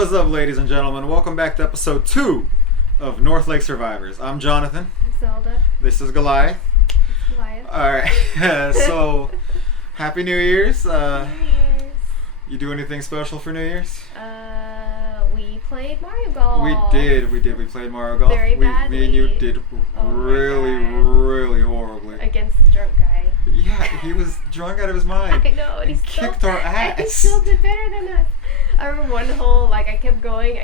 What's up, ladies and gentlemen? Welcome back to episode 2 of North Lake Survivors. I'm Jonathan. I'm Zelda. This is Goliath. It's Goliath. Alright, so Happy New Year's. New Year's. You do anything special for New Year's? We played Mario Golf. We did. We played Mario Golf. Very badly. Me and you did really horribly. Against the drunk guy. Yeah, he was drunk out of his mind. I know, and he kicked our ass. And he still did better than us. I remember one hole, like, I kept going,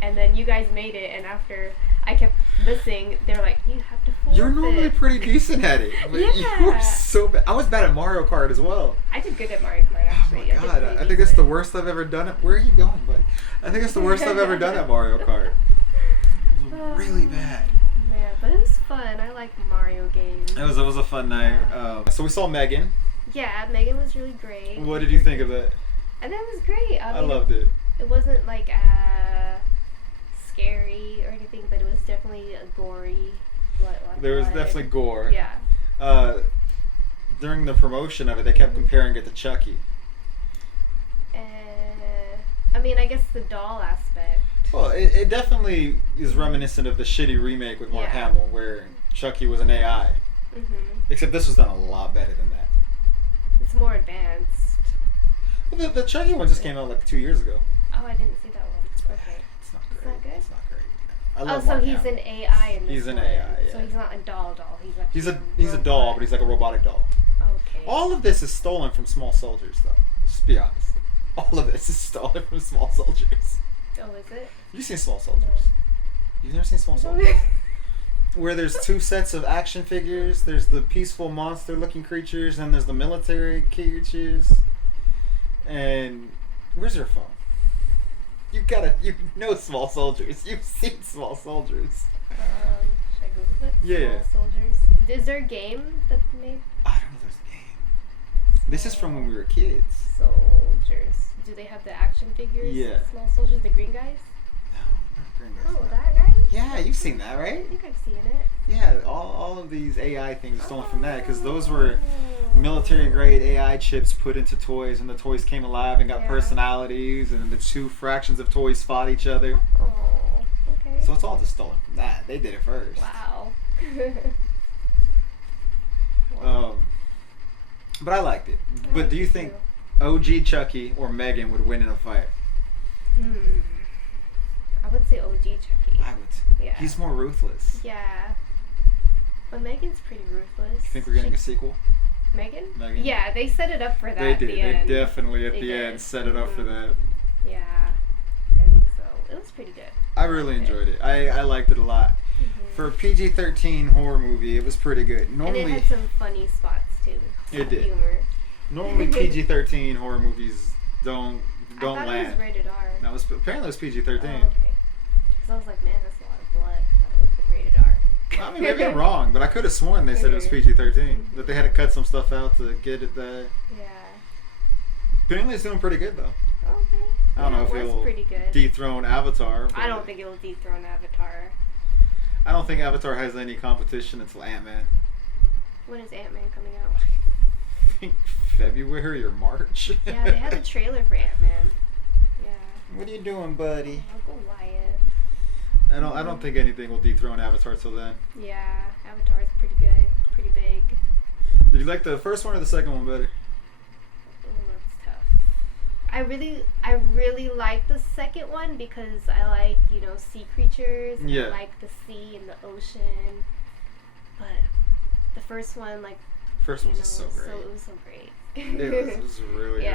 and then you guys made it, and after I kept missing, they were like, you have to forfeit. You're normally pretty decent at it. But Yeah. You were so bad. I was bad at Mario Kart as well. I did good at Mario Kart, actually. Oh my god, I think it's the worst I've ever done it. Where are you going, buddy? I think it's the worst I've ever done at Mario Kart. It was really bad. Man, but it was fun. I like Mario games. It was a fun night. So we saw Megan. Yeah, Megan was really great. What did you think of it? I thought it was great. I loved it. It wasn't like scary or anything, but it was definitely a gory. There was definitely gore. Yeah. During the promotion of it, they kept comparing it to Chucky. I mean, I guess the doll aspect. Well, it definitely is reminiscent of the shitty remake with Mark Hamill, where Chucky was an AI. Mm-hmm. Except this was done a lot better than that. It's more advanced. Well, the Chucky one just came out like 2 years ago. Oh, I didn't see that one. It's bad. Okay. It's not great. It's not good? It's not great. I Oh, love so Mark he's Hamill. an AI in this He's an one. AI, yeah. So he's not a doll. He's actually He's a doll, but he's like a robotic doll. Okay. All of this is stolen from Small Soldiers, though. Just be honest. All of this is stolen from Small Soldiers. Oh, is it? You've seen Small Soldiers? No. You've never seen Small Soldiers? Where there's 2 sets of action figures. There's the peaceful monster-looking creatures, and there's the military creatures. And where's your phone? You know Small Soldiers. You've seen Small Soldiers. Should I Google it? Yeah. Small Soldiers. Is there a game that made I don't know if there's a game. This is from when we were kids. Soldiers? Do they have the action figures? Yeah. Small Soldiers, the green guys? No, not Green Guys. Oh, that guy? Yeah, you've seen that, I right? think I've seen it. Yeah, all of these AI things are stolen from that because those were military grade AI chips put into toys, and the toys came alive and got Yeah. personalities, and the 2 fractions of toys fought each other. Oh, okay. So it's all just stolen from that. They did it first. Wow. But I liked it. But do you think too. OG Chucky or Megan would win in a fight? I would say OG Chucky. I would too. Yeah. He's more ruthless. Yeah. But Megan's pretty ruthless. You think we're getting a sequel? Megan? Megan? Yeah, they set it up for that They at did. the end. They definitely at They the did. end set it up for that. Yeah. And so it was pretty good. I really enjoyed it. I liked it a lot. For a PG-13 horror movie, it was pretty good. Normally, and it had some funny spots too. It did. Humor. Normally PG-13 horror movies don't I thought land. it was rated R. No, apparently it was PG-13. Oh, okay. Because I was like, man, that's a lot of blood. I thought it would have been rated R. I mean, maybe I'm wrong, but I could have sworn they said it was PG-13. That they had to cut some stuff out to get it there. Yeah. Apparently it's doing pretty good, though. Okay. I don't know if it was it'll pretty good. dethrone Avatar. I don't think it will dethrone Avatar. I don't think Avatar has any competition until Ant-Man. When is Ant-Man coming out? I think February or March. Yeah, they had the trailer for Ant-Man. Yeah. What are you doing, buddy? Uncle Wyatt. I don't think anything will dethrone Avatar till then. Yeah, Avatar is pretty good, pretty big. Did you like the first one or the second one better? Oh, that's tough. I really like the second one because I like, sea creatures and I like the sea and the ocean. But the first one, first one was so great. It was so great. It was really great.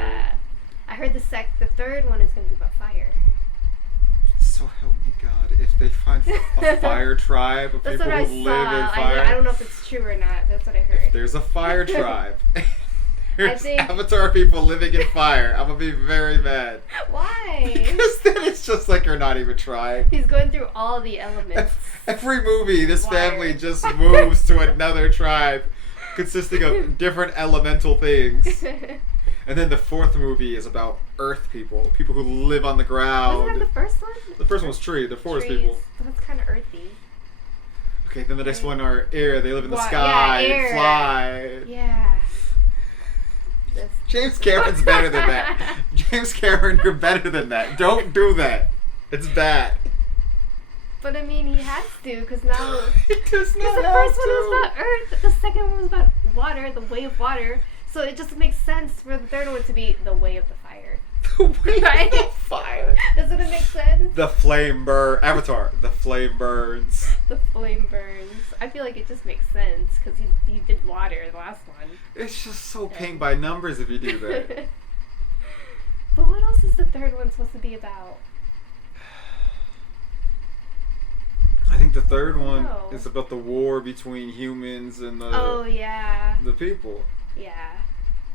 I heard the third one is going to be about fire. So help me God, if they find a fire tribe of people who live in fire. I don't know if it's true or not. That's what I heard. If there's a fire tribe, there's think- Avatar people living in fire, I'm going to be very mad. Why? Because then it's just like you're not even trying. He's going through all the elements. Every movie, this Wire. family just moves to another tribe consisting of different elemental things. And then the 4th movie is about earth people who live on the ground. Wasn't that the first one? The first one was tree, the forest Trees. people. But that's kind of earthy. Okay, then the next one are air, they live in the Wa- sky yeah, and air. fly. Yeah. That's James Cameron's better than that. James Cameron, you're better than that. Don't do that. It's bad. But I mean, he has to, because now... It does not Because the have first one to. was about Earth, the second one was about water, the way of water. So it just makes sense for the third one to be the way of the fire. The way Right? of fire. Doesn't it make sense? The flame burn. Avatar. The flame burns. The flame burns. I feel like it just makes sense, because he did water, the last one. It's just so paint by numbers if you do that. But what else is the third one supposed to be about? I think the third one know. is about the war between humans and Oh, yeah. the people. Yeah.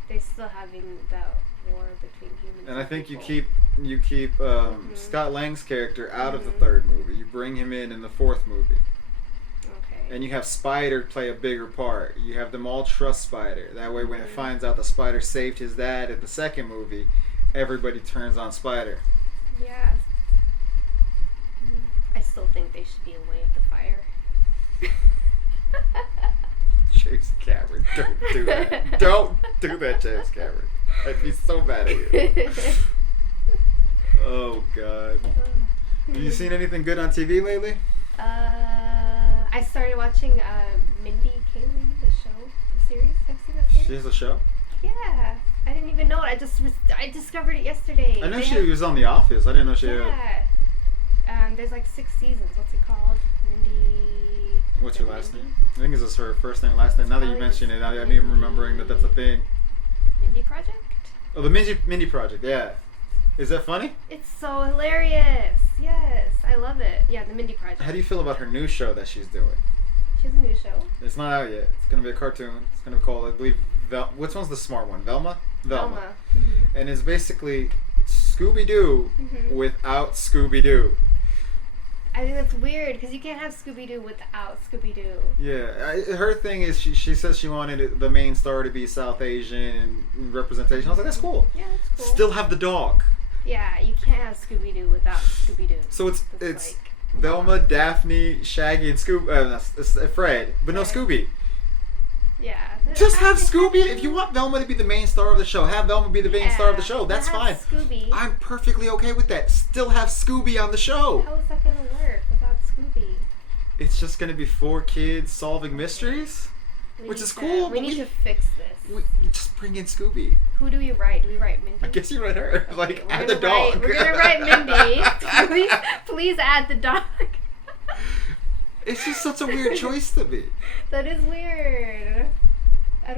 They're still having that war between humans And I think people. you keep Scott Lang's character out of the Mhm. third movie. You bring him in the fourth movie. Okay. And you have Spider play a bigger part. You have them all trust Spider. That way when it finds out the Spider saved his dad in the second movie, everybody turns on Spider. Yeah. I still think they should be a way of the fire. James Cameron, don't do that. Don't do that, James Cameron. I'd be so mad at you. Oh, God. Have you seen anything good on TV lately? I started watching Mindy Kaling, the show, the series. Have you seen that series? She has a show? Yeah. I didn't even know it. I discovered it yesterday. I know They she have- was on The Office. I didn't know she had... Yeah. There's like 6 seasons. What's it called? Mindy. What's the your last Mindy? name? I think it's her first name, last name. Now that you Probably mention it, just I'm even remembering that that's a thing. Mindy Project? Oh, the Mindy Project, yeah. Is that funny? It's so hilarious. Yes, I love it. Yeah, the Mindy Project. How do you feel about her new show that she's doing? She has a new show. It's not out yet. It's going to be a cartoon. It's going to be called, I believe, which one's the smart one? Velma? Velma. And it's basically Scooby-Doo Mhm. without Scooby-Doo. I think that's weird because you can't have Scooby-Doo without Scooby-Doo. Yeah, her thing is she says she wanted the main star to be South Asian and representation. I was like, that's cool. Yeah, that's cool. Still have the dog. Yeah, you can't have Scooby-Doo without Scooby-Doo. So it's like, Velma, Daphne, Shaggy, and Fred, but no Fred. Scooby. Yeah. Just have Scooby. If you want Velma to be the main star of the show, have Velma be the main star of the show. That's fine. Scooby. I'm perfectly okay with that. Still have Scooby on the show. How is that gonna work without Scooby? It's just gonna be 4 kids solving mysteries, We which need is to- cool. We but need to fix this. we just bring in Scooby. Who do we write? Do we write Mindy? I guess you write her. Okay, Like, we're add gonna the dog. We're gonna write Mindy. please add the dog. It's just such a weird choice to me. That is weird. I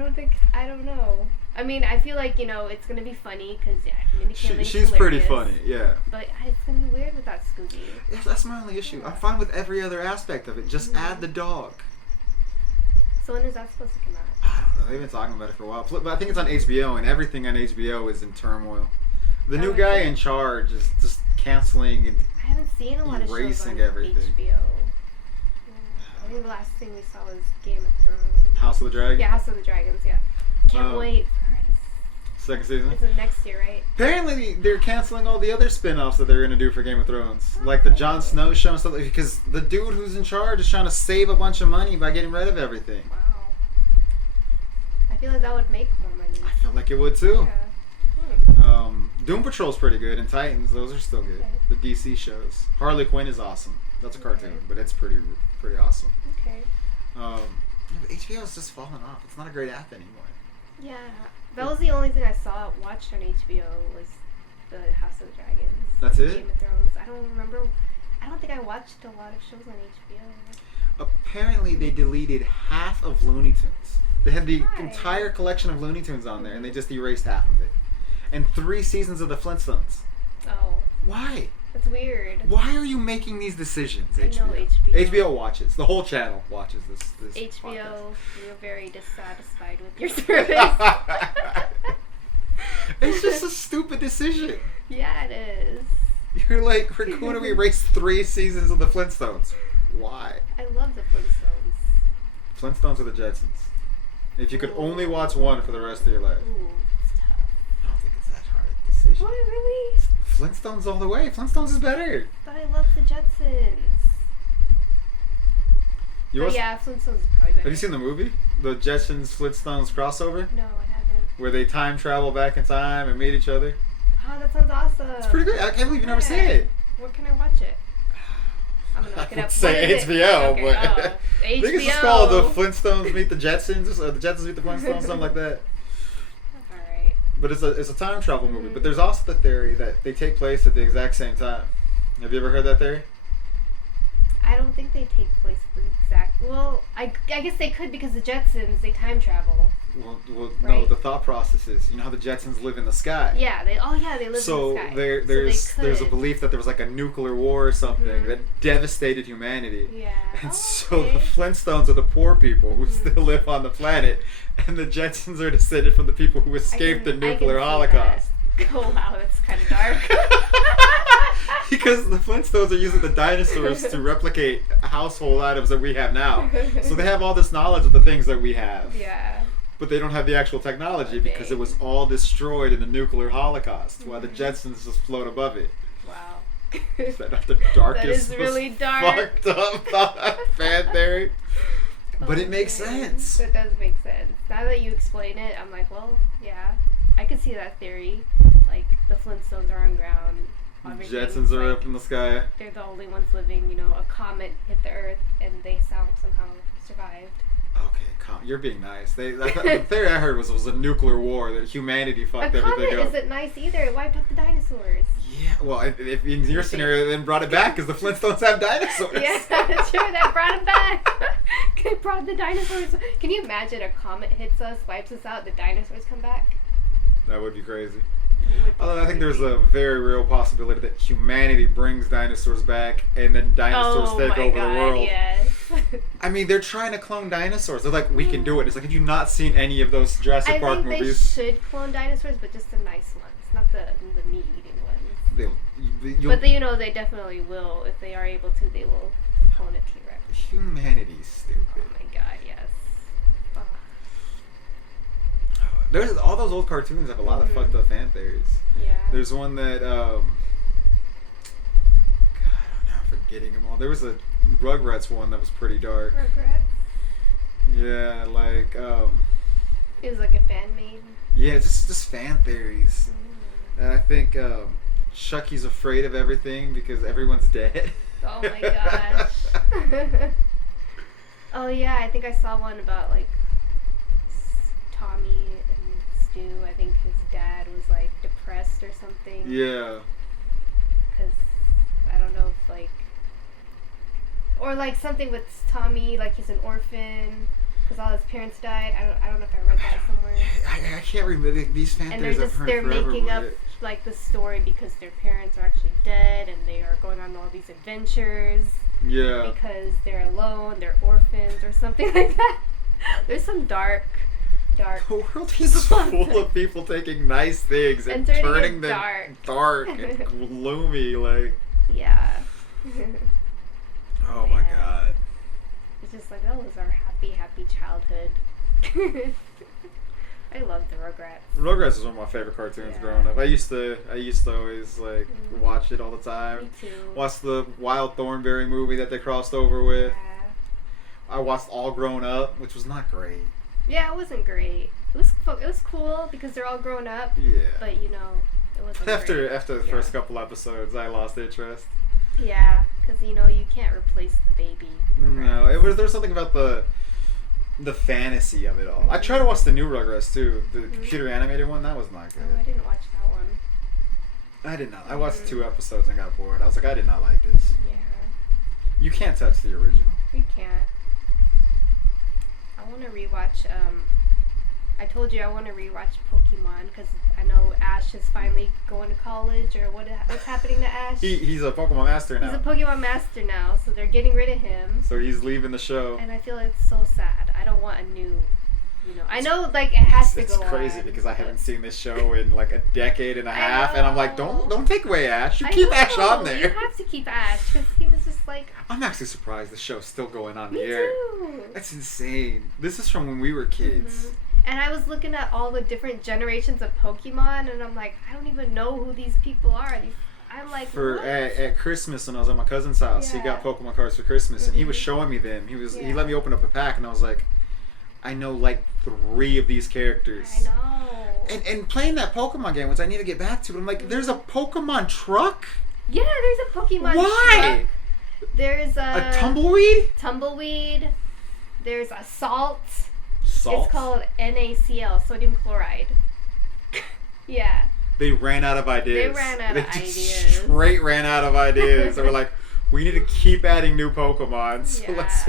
don't know. I mean, I feel like, it's going to be funny because, Mindy Kaling's She's pretty hilarious. funny, yeah. But it's going to be weird without Scooby. That's my only issue. I'm fine with every other aspect of it. Just add the dog. So when is that supposed to come out? I don't know. They've been talking about it for a while. But I think it's on HBO, and everything on HBO is in turmoil. The new is guy it? in charge is just canceling and I haven't seen a lot of shows Erasing on everything. HBO. Yeah. I think the last thing we saw was Game of Thrones. House of the Dragon. Yeah, House of the Dragons, yeah. Can't wait for this. Second season. It's next year, right? Apparently, they're canceling all the other spin-offs that they're going to do for Game of Thrones. Like the Jon Snow show and stuff. Because the dude who's in charge is trying to save a bunch of money by getting rid of everything. Wow. I feel like that would make more money. I feel like it would too. Yeah. Doom Patrol's pretty good, and Titans, those are still good. Okay. The DC shows. Harley Quinn is awesome. That's a cartoon, Okay. but it's pretty awesome. Okay. But HBO is just falling off. It's not a great app anymore. Yeah. That was the only thing I watched on HBO was the House of the Dragons. That's it? Game of Thrones. I don't think I watched a lot of shows on HBO. Apparently, they deleted half of Looney Tunes. They had the Why? entire collection of Looney Tunes on there, and they just erased half of it. And 3 seasons of the Flintstones. Oh, Why? that's weird. Why are you making these decisions, I know HBO? HBO. HBO watches. The whole channel watches this HBO, podcast. you're very dissatisfied with your service. It's just a stupid decision. Yeah, it is. You're like, we're going to erase 3 seasons of the Flintstones. Why? I love the Flintstones. Flintstones or the Jetsons? If you could only watch one for the rest of your life. Ooh, it's tough. I don't think it's that hard a decision. What, really? Flintstones all the way. Flintstones is better. But I love the Jetsons. You But also- yeah, Flintstones is probably better. Have you seen the movie? The Jetsons Flintstones crossover? No, I haven't. where they time travel back in time and meet each other. Oh, that sounds awesome. It's pretty good. I can't believe you've never seen it. Where can I watch it? I'm gonna look it up. Say HBO, okay. but HBO. I think it's called The Flintstones Meet the Jetsons, or The Jetsons Meet the Flintstones, something like that. Alright. But it's a time travel movie. But there's also the theory that they take place at the exact same time. Have you ever heard that theory? I don't think they take place at the exact... Well, I guess they could because the Jetsons, they time travel. Well, right? No, the thought process is, you know how the Jetsons live in the sky? Yeah, they live in the sky. There's a belief that there was like a nuclear war or something that devastated humanity. Yeah. And so the Flintstones are the poor people who still live on the planet, and the Jetsons are descended from the people who escaped the nuclear holocaust. Oh wow, that's kind of dark. Because the Flintstones are using the dinosaurs to replicate household items that we have now. So they have all this knowledge of the things that we have. Yeah. But they don't have the actual technology because it was all destroyed in the nuclear holocaust, while the Jetsons just float above it. Wow. Is that not the darkest, that is really dark. fucked up fan theory? But it makes sense. It does make sense. Now that you explain it, I'm like, well, yeah, I could see that theory. Like, the Flintstones are on ground. Jetsons are up in the sky. They're the only ones living. You know, a comet hit the Earth, and they somehow survived. Okay, you're being nice. The theory I heard was it was a nuclear war, that humanity fucked everything up. A comet isn't nice either. It wiped out the dinosaurs. Yeah, well, if in your scenario, they then brought it back because the Flintstones have dinosaurs. Yeah, that's true. That brought them back. They brought the dinosaurs. Can you imagine a comet hits us, wipes us out, the dinosaurs come back? That would be crazy. Although I think there's a very real possibility that humanity brings dinosaurs back and then dinosaurs take over the world. Yes. I mean, they're trying to clone dinosaurs. They're like, we can do it. It's like, have you not seen any of those Jurassic Park movies? I think they should clone dinosaurs, but just the nice ones, not the meat-eating ones. But they definitely will. If they are able to, they will clone a T-Rex. Humanity's stupid. Oh my god, yes. There's all those old cartoons have a lot of fucked up fan theories. Yeah. There's one that God, I'm forgetting them all. There was a Rugrats one that was pretty dark. Rugrats? Yeah, like it was like a fan made. Yeah, just fan theories. And I think Chucky's afraid of everything because everyone's dead. Oh my gosh. Oh yeah, I think I saw one about like Tommy and Stu. I think his dad was like depressed or something. Yeah. Because I don't know if like, or like something with Tommy, like he's an orphan because all his parents died. I don't know if I read that somewhere. I can't remember these fan theories. And they're making up like the story because their parents are actually dead and they are going on all these adventures. Yeah. Because they're alone, they're orphans or something like that. There's some dark. The world is full of people taking nice things and turning them dark and gloomy, like. Yeah. Oh my god. It's just like, that was our happy childhood. I love the Rugrats. Rugrats is one of my favorite cartoons growing up. I used to always like watch it all the time. Me too. Watch the Wild Thornberry movie that they crossed over with. Yeah. I watched All Grown Up, which was not great. Yeah, it wasn't great. It was cool because they're all grown up. Yeah. But it wasn't great. After the first couple episodes, I lost interest. Yeah, because you can't replace the baby. Rugrats. No, there's something about the fantasy of it all. I tried to watch the new Rugrats too, the computer animated one. That was not good. Oh, I didn't watch that one. I did not. I watched 2 episodes and got bored. I was like, I did not like this. Yeah. You can't touch the original. You can't. I want to rewatch. I told you I want to rewatch Pokemon because I know Ash is finally going to college, or what's happening to Ash? He's a Pokemon master now. He's a Pokemon master now, so they're getting rid of him. So he's leaving the show. And I feel it's so sad. I don't want a new. I know like it has to go on. It's crazy because I haven't seen this show in like a decade and a half, and I'm like, don't take away Ash. You keep Ash on there. You have to keep Ash because he was just like. I'm actually surprised the show's still going on the Me air. too. That's insane. This is from when we were kids. And I was looking at all the different generations of Pokemon, and I'm like, I don't even know who these people are. I'm like, what? At Christmas when I was at my cousin's house, he got Pokemon cards for Christmas, and he was showing me them. He let me open up a pack, and I was like, I know like 3 of these characters. I know. And playing that Pokemon game, which I need to get back to, but I'm like, there's a Pokemon truck? Yeah, there's a Pokemon Why? truck. There's a tumbleweed? Tumbleweed. There's a salt. Salt? It's called NaCl, sodium chloride. Yeah. They ran out of ideas. They ran out of ideas. Straight ran out of ideas. They were like, we need to keep adding new Pokemon. So let's.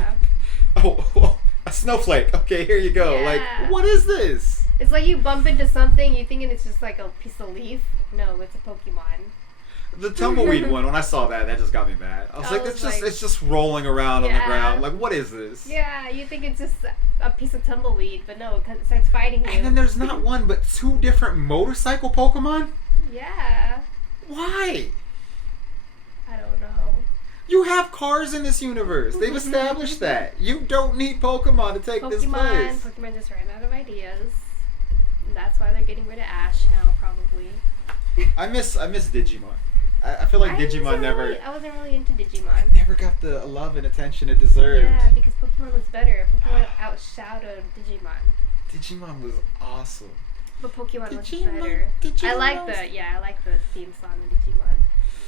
Oh, a snowflake. Okay, here you go. Yeah. Like, what is this? It's like you bump into something, you thinking it's just like a piece of leaf. No, it's a Pokemon. The tumbleweed one, when I saw that just got me mad. I was like, it's just rolling around on the ground. Like, what is this? Yeah, you think it's just a piece of tumbleweed, but no, because it starts fighting you. And then there's not one, but 2 different motorcycle Pokemon? Yeah. Why? I don't know. You have cars in this universe. They've established that. You don't need Pokemon to take this place. Pokemon just ran out of ideas. And that's why they're getting rid of Ash now, probably. I miss Digimon. I feel like Digimon never... I wasn't really into Digimon. Never got the love and attention it deserved. Yeah, because Pokemon was better. Pokemon outshadowed Digimon. Digimon was awesome. But Pokemon was better. I like the theme song of Digimon.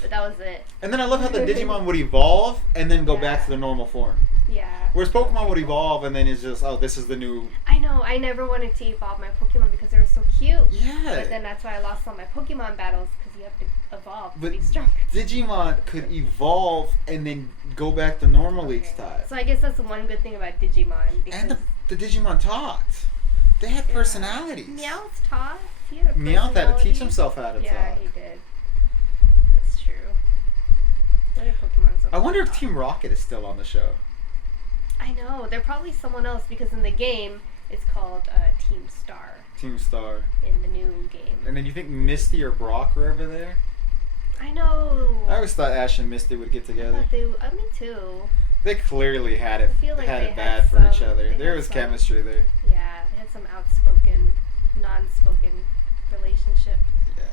But that was it. And then I love how the Digimon would evolve and then go back to their normal form. Yeah. Whereas Pokemon would evolve and then it's just, oh, this is the new... I know. I never wanted to evolve my Pokemon because they were so cute. Yeah. But then that's why I lost all my Pokemon battles because you have to evolve to be stronger. Digimon could evolve and then go back to normal each time. So I guess that's the one good thing about Digimon. And the Digimon talked. They had personalities. Meowth talked. He had a Meowth had to teach himself how to talk. Yeah, he did. That's true. I wonder if Team Rocket is still on the show. I know. They're probably someone else because in the game it's called Team Star. Team Star. In the new game. And then you think Misty or Brock were over there? I know. I always thought Ash and Misty would get together. Me too. They clearly had it bad for each other. There was chemistry there. Yeah, they had some outspoken, non-spoken relationship. Yeah.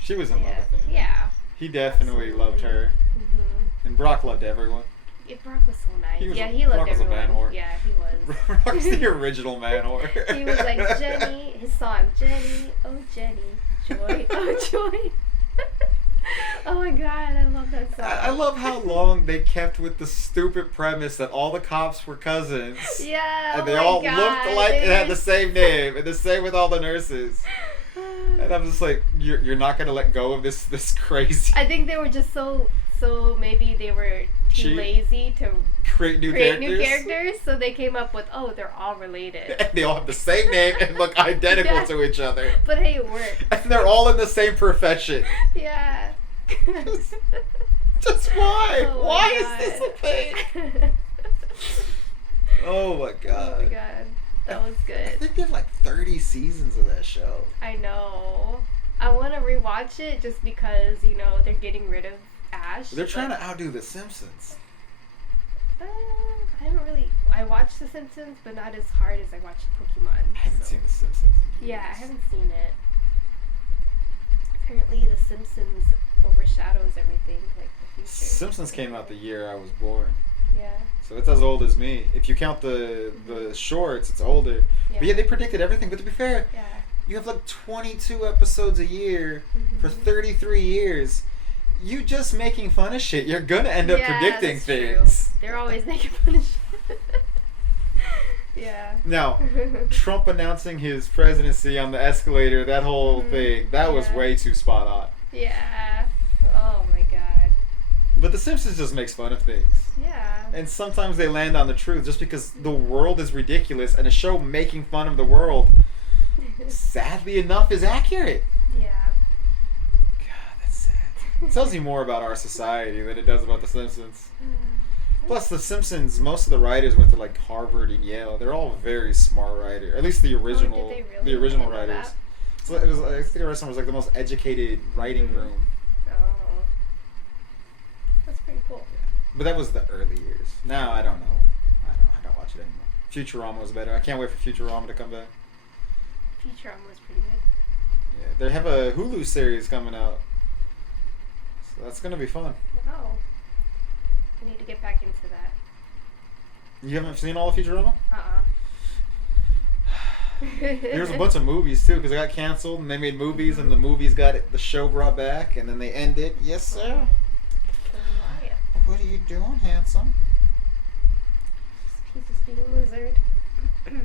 She was in love with him. Yeah. He definitely loved her. Mm-hmm. And Brock loved everyone. Yeah, Brock was so nice. He loved Brock everyone. Was a man whore. Yeah, he was. Brock's the original man whore. He was like, Jenny, his song, Jenny, oh Jenny, joy, oh joy. Oh my god, I love that song. I love how long they kept with the stupid premise that all the cops were cousins. Yeah, and they all looked alike and had the same name, and the same with all the nurses. And I'm just like, you're not gonna let go of this crazy. I think they were just so maybe they were too lazy to create new characters, so they came up with, they're all related. And they all have the same name and look identical to each other. But hey, it worked. And they're all in the same profession. Yeah. Just why? Oh why is this a thing? Oh my god. Oh my god. That was good. I think they have like 30 seasons of that show. I know. I want to rewatch it just because, they're getting rid of Ash. They're trying to outdo The Simpsons. I watched The Simpsons, but not as hard as I watched Pokemon. I haven't seen The Simpsons in years. Yeah, I haven't seen it. Apparently The Simpsons overshadows everything, like the future. Simpsons came out the year I was born. Yeah. So it's as old as me. If you count the shorts, it's older. Yeah. But yeah, they predicted everything. But to be fair, you have like 22 episodes a year for 33 years. You just making fun of shit. You're gonna end up predicting things. True. They're always making fun of shit. Yeah. Now, Trump announcing his presidency on the escalator, that whole thing, that was way too spot on. Yeah. Oh my god. But The Simpsons just makes fun of things. Yeah. And sometimes they land on the truth just because the world is ridiculous and a show making fun of the world, sadly enough, is accurate. Yeah. God, that's sad. It tells you more about our society than it does about The Simpsons. Plus, The Simpsons, most of the writers went to like Harvard and Yale. They're all very smart writers. At least the original, the original writers. So it was, I think the rest of them was like the most educated writing room. Oh, that's pretty cool. Yeah. But that was the early years. Now I don't know. I don't watch it anymore. Futurama was better. I can't wait for Futurama to come back. Futurama was pretty good. Yeah, they have a Hulu series coming out, so that's gonna be fun. Wow. I need to get back into that. You haven't seen all of Futurama? There's a bunch of movies too, because it got canceled and they made movies, and the movies got the show brought back, and then they ended. Yes, sir. What are you doing, handsome? He's just being a lizard. I think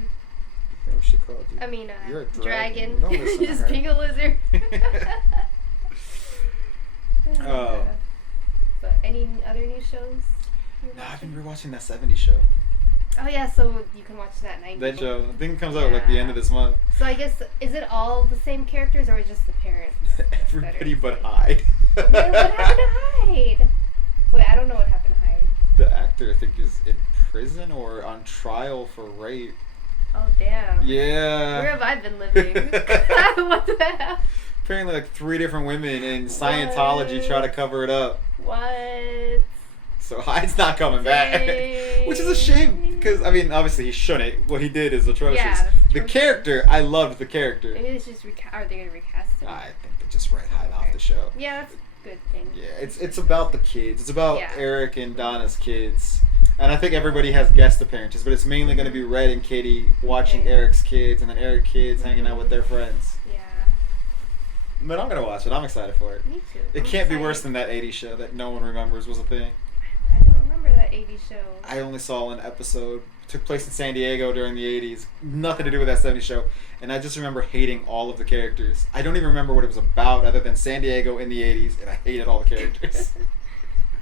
we should call you. I mean, you're a dragon. Don't listen to Just her. being a lizard. Oh. But any other new shows? No, I've been rewatching that 70s show. Oh yeah, so you can watch that 90s. That show. I think it comes out like the end of this month. So I guess, is it all the same characters or just the parents? Everybody but Hyde. Wait, what happened to Hyde? Wait, I don't know what happened to Hyde. The actor, I think, is in prison or on trial for rape. Oh damn. Yeah. Where have I been living? What the hell? Apparently, like 3 different women in Scientology try to cover it up. What? So Hyde's not coming back, which is a shame because I mean, obviously he shouldn't. What he did is atrocious. Yeah, the character, I loved the character. Maybe it's just are they gonna recast him? I think they just write Hyde off the show. Yeah, that's a good thing. Yeah, it's about the kids. It's about Yeah. Eric and Donna's kids. And I think everybody has guest appearances, but it's mainly going to be Red and Kitty watching Eric's kids, and then Eric kids hanging out with their friends. Yeah. But I'm going to watch it. I'm excited for it. Me too. It can't be worse than that 80s show that no one remembers was a thing. I don't remember that 80s show. I only saw an episode. It took place in San Diego during the 80s. Nothing to do with that 70s show. And I just remember hating all of the characters. I don't even remember what it was about other than San Diego in the 80s, and I hated all the characters.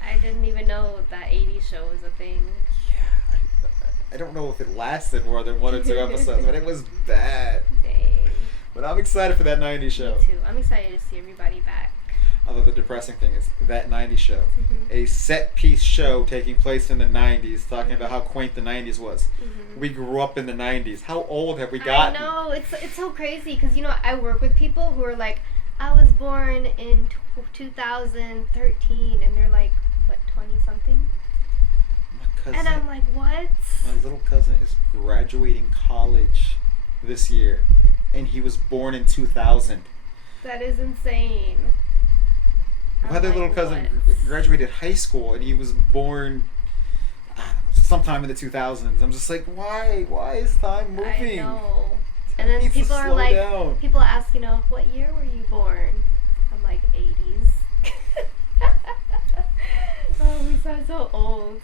I didn't even know that 80s show was a thing. Yeah, I don't know if it lasted more than 1 or 2 episodes, but it was bad. Dang. But I'm excited for that 90s show. Me too. I'm excited to see everybody back. Although the depressing thing is that 90s show. Mm-hmm. A set-piece show taking place in the 90s, talking about how quaint the 90s was. Mm-hmm. We grew up in the 90s. How old have we gotten? I know. It's so crazy because, you know, I work with people who are like, I was born in 2013, and they're like, what, 20-something? And I'm like, what? My little cousin is graduating college this year, and he was born in 2000. That is insane. My other little cousin graduated high school, and he was born, I don't know, sometime in the 2000s. I'm just like, why? Why is time moving? I know. And then people are like, people ask, you know, what year were you born? I'm like, 80s. Oh, we sound so old.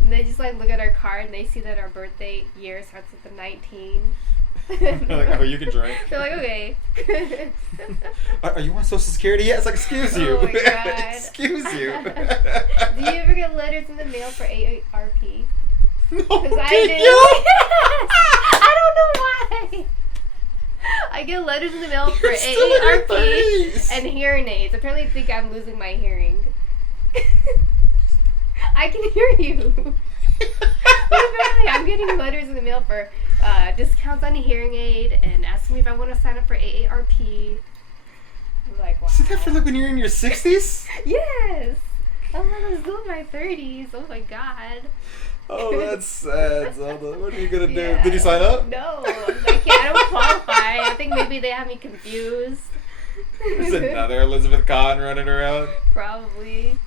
And they just like look at our card and they see that our birthday year starts with the 19. They're like, oh, you can drink. They're like, okay. Are you on Social Security? Yes, excuse you. Oh my God. Excuse you. Do you ever get letters in the mail for AARP? No, I did do. you? I don't know why. I get letters in the mail for AARP and hearing aids. Apparently they think I'm losing my hearing. I can hear you. But apparently I'm getting letters in the mail for discounts on a hearing aid and asking me if I want to sign up for AARP. I'm like, wow. Is that for like when you're in your 60s? Yes. I'm like, I'm still in my 30s. Oh my God. Oh, that's sad, Zelda. What are you gonna do? Yeah. Did you sign up? No, I can't. I don't qualify. I think maybe they have me confused. There's another Elizabeth Kahn running around. Probably.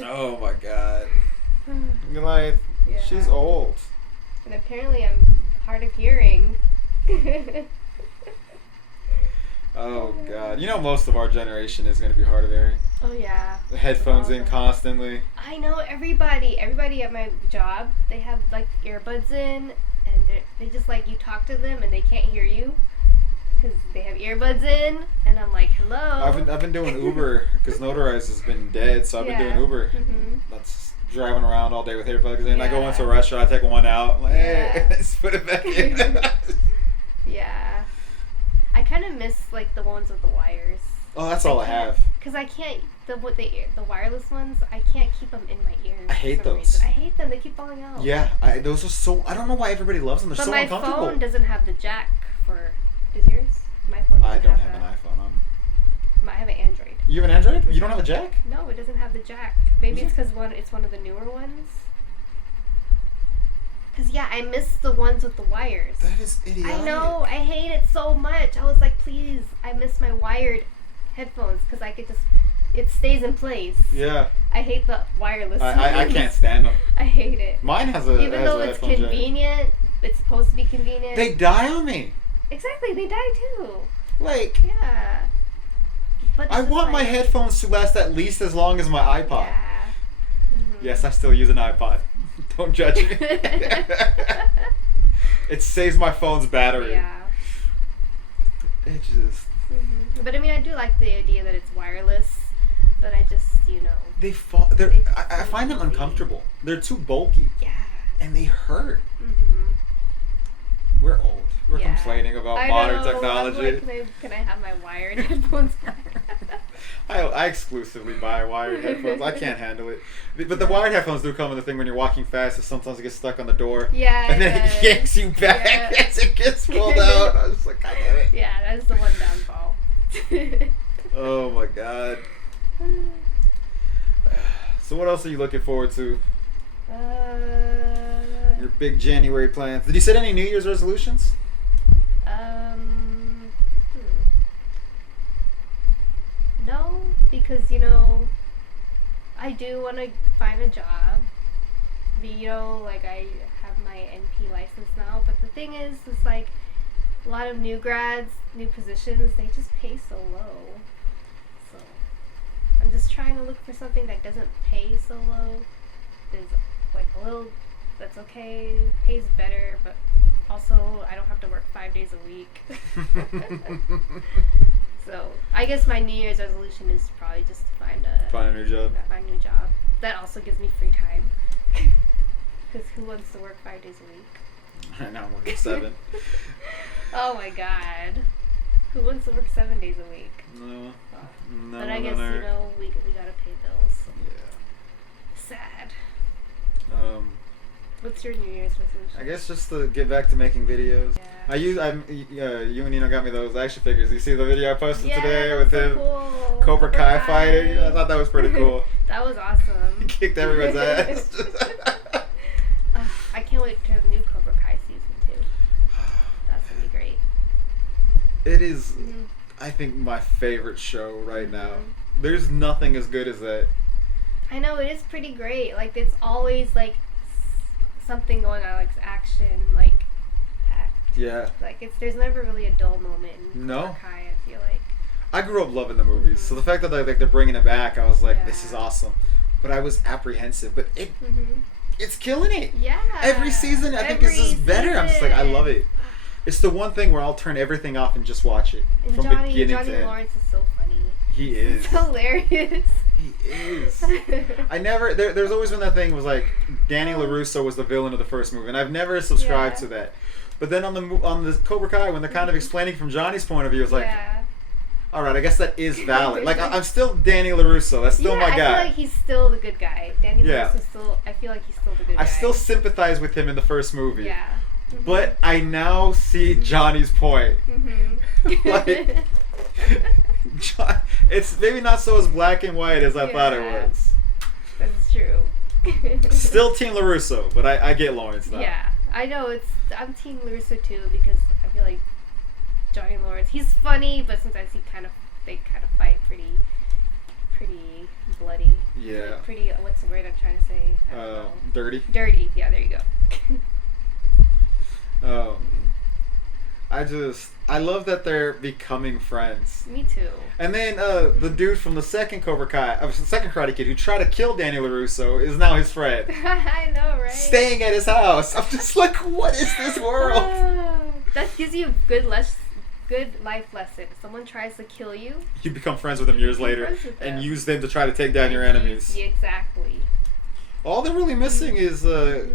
Oh my God. Goliath, Yeah. she's old. And apparently I'm hard of hearing. Oh God. You know most of our generation is gonna be hard of hearing. Oh yeah. The headphones in constantly. I know everybody at my job, they have like earbuds in, and they just like, you talk to them and they can't hear you because they have earbuds in, and I'm like, hello. I've been doing Uber because Notarized has been dead, so I've been doing Uber. Mm-hmm. That's driving around all day with earbuds in. I go Yeah. into a restaurant, I take one out, I'm like, Yeah. hey, just put it back in. Yeah. I kind of miss like the ones with the wires. Oh, that's all I have. Because I can't, the wireless ones, I can't keep them in my ears. I hate for some those. reason. I hate them. They keep falling out. Yeah, those are so. I don't know why everybody loves them. They're But so my uncomfortable. phone doesn't have the jack for. Does yours? My phone. I Doesn't don't have an that. iPhone. I have an Android. You have an Android? You don't have a jack? No, it doesn't have the jack. Maybe it's because it's one of the newer ones. Because yeah, I miss the ones with the wires. That is idiotic. I know. I hate it so much. I was like, please, I miss my wired headphones because I could just. It stays in place. Yeah. I hate the wireless. I can't stand them. I hate it. Mine has a. Even though it's convenient, It's supposed to be convenient. They die on me. Exactly, they die too. Like, yeah. But I want my headphones to last at least as long as my iPod. Yeah. Mm-hmm. Yes, I still use an iPod. Don't judge me. It saves my phone's battery. Yeah. It just. Mm-hmm. But I mean, I do like the idea that it's wireless. But I just, I find them uncomfortable. They're too bulky. Yeah. And they hurt. Mm-hmm. We're old. We're complaining about modern technology. Like, can I have my wired headphones back? I exclusively buy wired headphones. I can't handle it. But the wired headphones do come with the thing when you're walking fast, so sometimes it gets stuck on the door. Yeah. And then it yanks you back as it gets pulled out. I was just like, God damn it. Yeah, that's the one downfall. Oh my God. So what else are you looking forward to? Your big January plans. Did you set any New Year's resolutions? No, because I do want to find a job. Like I have my NP license now, but the thing is like a lot of new grads, new positions, they just pay so low. So I'm just trying to look for something that doesn't pay so low. There's like a little that's okay, pays better, but also I don't have to work 5 days a week. So I guess my New Year's resolution is probably just to find a new job. Find a new job. That also gives me free time. Because who wants to work 5 days a week? Right now I'm working 7. Oh my God. Who wants to work 7 days a week? No. No. But I guess we gotta pay bills. So. Yeah. Sad. What's your New Year's resolution? I guess just to get back to making videos. Yeah. You and Nino got me those action figures. You see the video I posted today with so him cool. Cobra Kai fighting? I thought that was pretty cool. That was awesome. He kicked everyone's ass. I can't wait for the new Cobra Kai season 2. That's gonna be great. It is, I think, my favorite show right now. There's nothing as good as that. I know, it is pretty great. Like, it's always like something going on, like action, like packed. Yeah. Like there's never really a dull moment in No. Cobra Kai, I feel like. I grew up loving the movies, so the fact that they're bringing it back, I was like, this is awesome. But I was apprehensive. But it's killing it. Yeah. Every season, I think, is just better. I'm just like, I love it. It's the one thing where I'll turn everything off and just watch it and from beginning to end. Johnny Lawrence is so funny. He is. It's hilarious. He is. I never. There's always been that thing was like Danny LaRusso was the villain of the first movie, and I've never subscribed to that. But then on the Cobra Kai, when they're kind of explaining from Johnny's point of view, it's like, all right, I guess that is valid. Like I'm still Danny LaRusso. That's still my guy. I feel like he's still the good guy. Danny LaRusso still. I feel like he's still the good guy. I still sympathize with him in the first movie. Yeah. But I now see Johnny's point. Like, John, it's maybe not so as black and white as I thought it was. That's true. Still Team LaRusso, but I get Lawrence now. Yeah, I know. I'm Team LaRusso too because I feel like Johnny Lawrence. He's funny, but sometimes they kind of fight pretty bloody. Yeah. Like pretty. What's the word I'm trying to say? I don't know. Dirty. Dirty. Yeah, there you go. I love that they're becoming friends. Me too. And then the dude from the second second Karate Kid who tried to kill Danny LaRusso is now his friend. I know, right? Staying at his house. I'm just like, what is this world? That gives you a good life lesson. If someone tries to kill you, you become friends with them years later and use them to try to take down your enemies. Yeah, exactly. All they're really missing is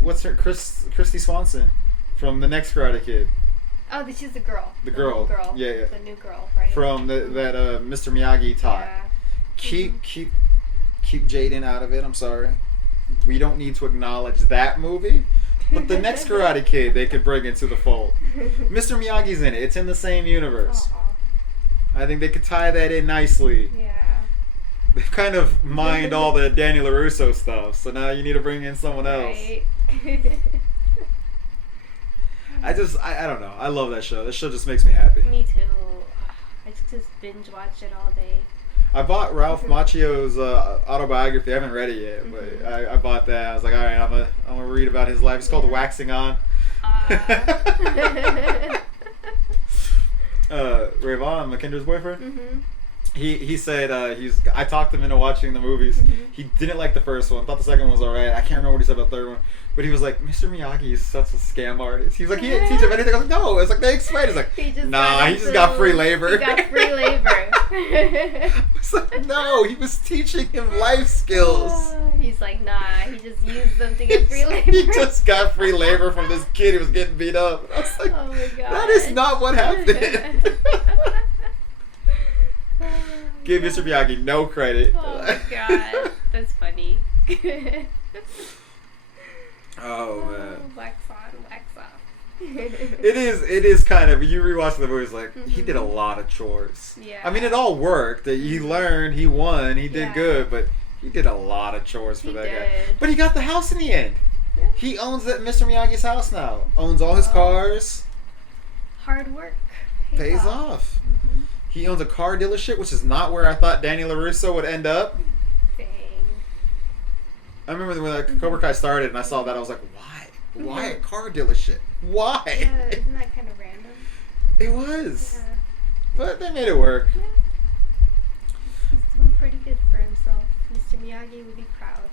what's her Christy Swanson from the next Karate Kid. Oh, she's the girl. The girl. Yeah. The new girl, right? From that Mr. Miyagi taught. Yeah. Keep Jaden out of it. I'm sorry. We don't need to acknowledge that movie. But the next Karate Kid they could bring into the fold. Mr. Miyagi's in it. It's in the same universe. Aww. I think they could tie that in nicely. Yeah. They've kind of mined all the Danny LaRusso stuff, so now you need to bring in someone else. Right. I don't know. I love that show. That show just makes me happy. Me too. I just binge watch it all day. I bought Ralph Macchio's autobiography. I haven't read it yet, but I bought that. I was like, all right, I'm gonna read about his life. It's called Waxing On. Rayvon, Makendra's boyfriend. Mhm. He said I talked him into watching the movies. Mhm. He didn't like the first one. Thought the second one was alright. I can't remember what he said about the third one. But he was like, Mr. Miyagi is such a scam artist. He was like, he didn't teach him anything. I was like, no. It's like they explained. It's like, he just got free labor. He got free labor. It's like, no, he was teaching him life skills. He's like, nah, he just used them to get free labor. He just got free labor from this kid who was getting beat up. And I was like, oh my god. that is not what happened. Give Mr. Miyagi no credit. Oh my god. That's funny. Oh man. Wax on, wax off. It is kind of, you rewatch the movie, it's like, he did a lot of chores. Yeah. I mean, it all worked. He learned, he won, he did good, but he did a lot of chores for that guy. But he got the house in the end. Yeah. He owns that Mr. Miyagi's house now. Owns all his cars. Hard work. Pays off. Mm-hmm. He owns a car dealership, which is not where I thought Danny LaRusso would end up. Dang. I remember when Cobra Kai started and I saw that, I was like, why? Why a car dealership? Why? Yeah, isn't that kind of random? It was. Yeah. But they made it work. Yeah. He's doing pretty good for himself. Mr. Miyagi would be proud.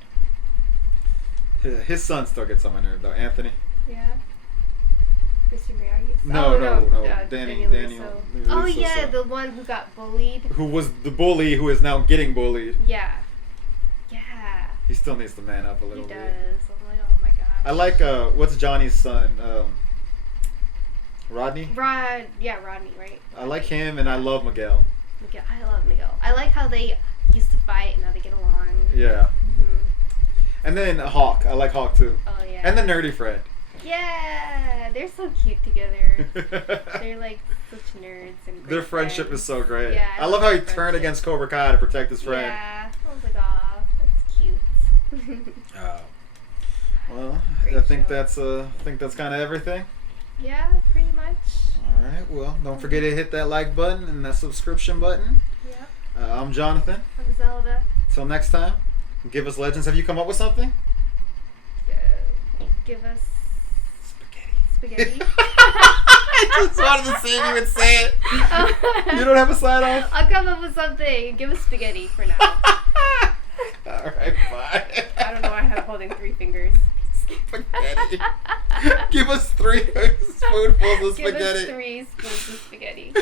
His son still gets on my nerve, though. Anthony. Yeah. Mr. Miyagi? No. Danny LaRusso. Oh, LaRusso's yeah, son. the one who got bullied. Who was the bully who is now getting bullied. Yeah. Yeah. He still needs to man up a little He bit. does. I'm like, oh my gosh. I like, what's Johnny's son? Rodney? Yeah, Rodney, right? I like him, and I love Miguel. I love Miguel. I like how they used to fight and now they get along. Yeah. Mm-hmm. And then Hawk. I like Hawk, too. Oh, yeah. And the nerdy friend. Yeah, they're so cute together. They're like such nerds and great Their friendship friends. is so great. Yeah, I love how he their turned friendship. against Cobra Kai to protect his friend. Yeah, I was like, aw, that's cute. Oh. Well, Great I think show. that's kind of everything. Yeah, pretty much. All right. Well, don't forget to hit that like button and that subscription button. Yep. I'm Jonathan. I'm Zelda. Till next time, give us legends. Have you come up with something? Give us Spaghetti. spaghetti. I just wanted to see if you would say it. You don't have a sign off? I'll come up with something. Give us spaghetti for now. All right, bye. I don't know why I'm holding 3 fingers. Spaghetti. Give us 3 spoonfuls of spaghetti. Give us 3 spoons of spaghetti.